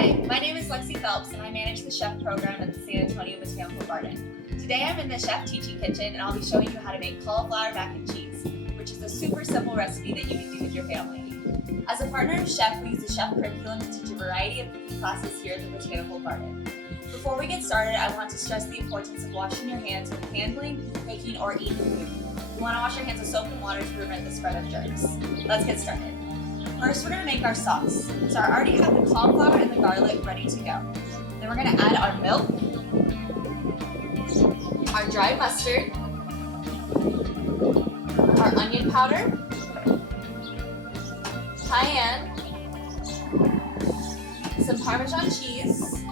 Hi, my name is Lexi Phelps and I manage the chef program at the San Antonio Botanical Garden. Today I'm in the chef teaching kitchen and I'll be showing you how to make cauliflower mac and cheese, which is a super simple recipe that you can do with your family. As a partner of Chef, we use the chef curriculum to teach a variety of cooking classes here at the Botanical Garden. Before we get started, I want to stress the importance of washing your hands when handling, making, or eating food. You want to wash your hands with soap and water to prevent the spread of germs. Let's get started. First, we're going to make our sauce. So I already have the cauliflower and the garlic ready to go. Then we're going to add our milk, our dry mustard, our onion powder, cayenne, some Parmesan cheese,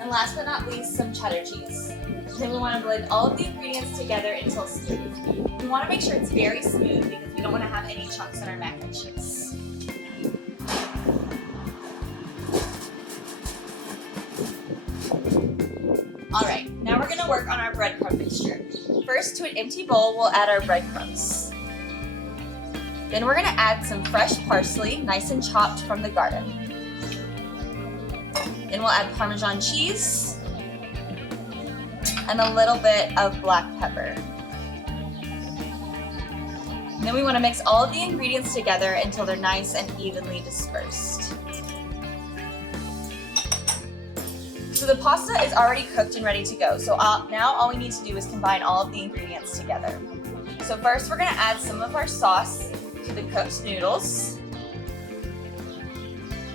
and last but not least, some cheddar cheese. Then we want to blend all of the ingredients together until smooth. We want to make sure it's very smooth because we don't want to have any chunks in our mac and cheese. Alright, now we're going to work on our breadcrumb mixture. First, to an empty bowl, we'll add our breadcrumbs. Then we're going to add some fresh parsley, nice and chopped from the garden. Then we'll add Parmesan cheese and a little bit of black pepper. And then we want to mix all of the ingredients together until they're nice and evenly dispersed. So the pasta is already cooked and ready to go. So now all we need to do is combine all of the ingredients together. So first we're going to add some of our sauce to the cooked noodles.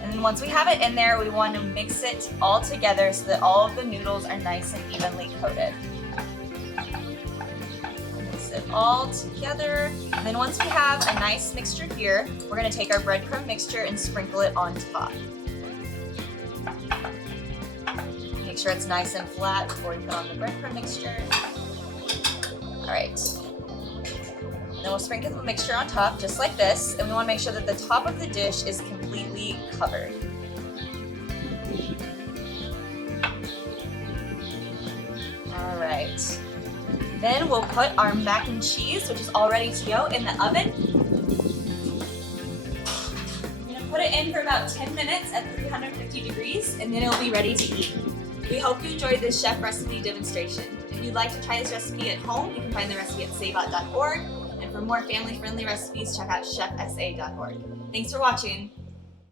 And then once we have it in there, we want to mix it all together so that all of the noodles are nice and evenly coated. Mix it all together. And then once we have a nice mixture here, we're going to take our breadcrumb mixture and sprinkle it on top. Make sure it's nice and flat before we put on the breadcrumb mixture. Alright. Then we'll sprinkle the mixture on top just like this, and we want to make sure that the top of the dish is completely covered. Alright. Then we'll put our mac and cheese, which is all ready to go, in the oven. I'm going to put it in for about 10 minutes at 350 degrees, and then it'll be ready to eat. We hope you enjoyed this chef recipe demonstration. If you'd like to try this recipe at home, you can find the recipe at savot.org. And for more family-friendly recipes, check out chefsa.org. Thanks for watching.